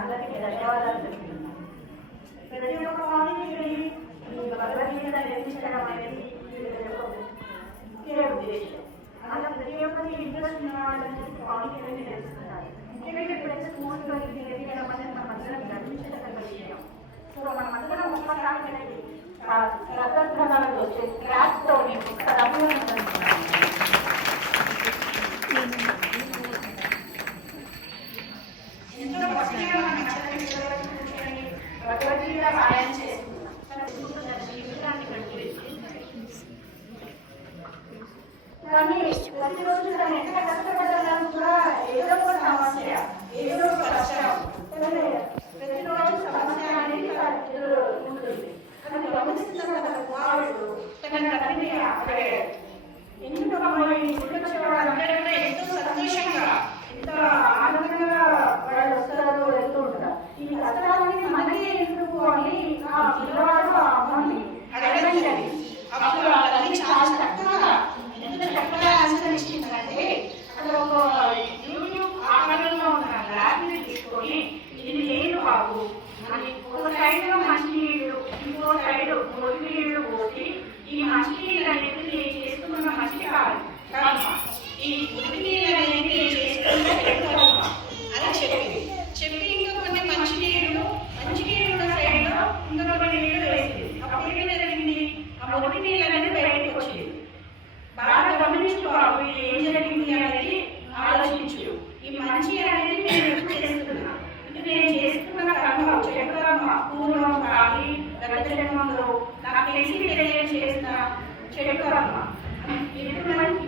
అందరికీ ధన్యవాదాలు. ప్రతి ఒక్క కాలనీకి భగవద్గీత నేర్పించడం అనేది ముఖ్య ఉద్దేశం. అలా ప్రతి ఒక్కరికి ఇంట్రెస్ట్ ఉన్న వాళ్ళని కాలనీ అనేది తెలుస్తున్నారు. ముఖ్యంగా ఇప్పుడైతే స్కూల్స్లో ఇది నేర్పించడం అనేది మనం అందరం గర్వించదగ్గ విషయం. సో మనం అందరం ఒక్కసారి రథాలతో వచ్చే క్లాస్తో ఎంతో గట్టిగా మనం భగవద్గీత సాయం చేస్తున్నాం జీవితాన్ని గడిపేసి. కానీ ప్రతిరోజు తను ఎంత కష్టపడాలని కూడా ఏదో ఒక సమస్య, ఏదో ఒక కష్టం, ప్రతిరోజు సమస్య అనేది ఉంటుంది. అది గమనిస్తున్న కుమారుడు తన తల్లిని అడిగాడు, ఎందుకు వచ్చేవాడు అంటే ఎంతో సంతోషంగా, ఎంత ఆనందంగా వాళ్ళు వస్తారు వెళ్తూ ఉంటారు. ఈ కష్టాన్ని మనకి ఎందుకు అని ఆ పిల్లవాడు ఆ అమ్మని అడగండి. అప్పుడు ఆ తల్లి చాలా చక్కగా, ఎంత చక్కగా ఆన్సర్ ఇచ్చిందంటే, అక్కడ ఒక ఆకారంలో ఉన్న ల్యాబ్ని తీసుకొని ఇది లేదు బాబు అని ఒక సైడ్ లో మంచినీళ్ళు, ఇంకో సైడ్ మురికి పోసి ఈ మంచినీళ్ళు అనేది నేను చేసుకున్న మంచి కాదు కర్మ, ఈ మురికి నీళ్ళు అనేది చేసుకున్న కర్మ అని చెప్పి ఇంకా కొన్ని మంచినీళ్ళు ఉన్న సైడ్ లో ఇంకా కొన్ని నీళ్లు వేసింది. అప్పుడు ఏం జరిగింది, ఆ మురికి నీళ్ళు అనేది బయటకు వచ్చింది. బాగా గమనించు బాబు, ఇది ఏం జరిగింది అనేది ఆలోచించు. ఈ మంచి అనేది నేను ఎప్పుడు చేస్తున్నా, నేను చేస్తున్న కర్మ చెడు కర్మ, పూర్వం కానీ గత జన్మంలో నాకు తెలిసి తెలియజేసిన చెడు కర్మ. ఎటువంటి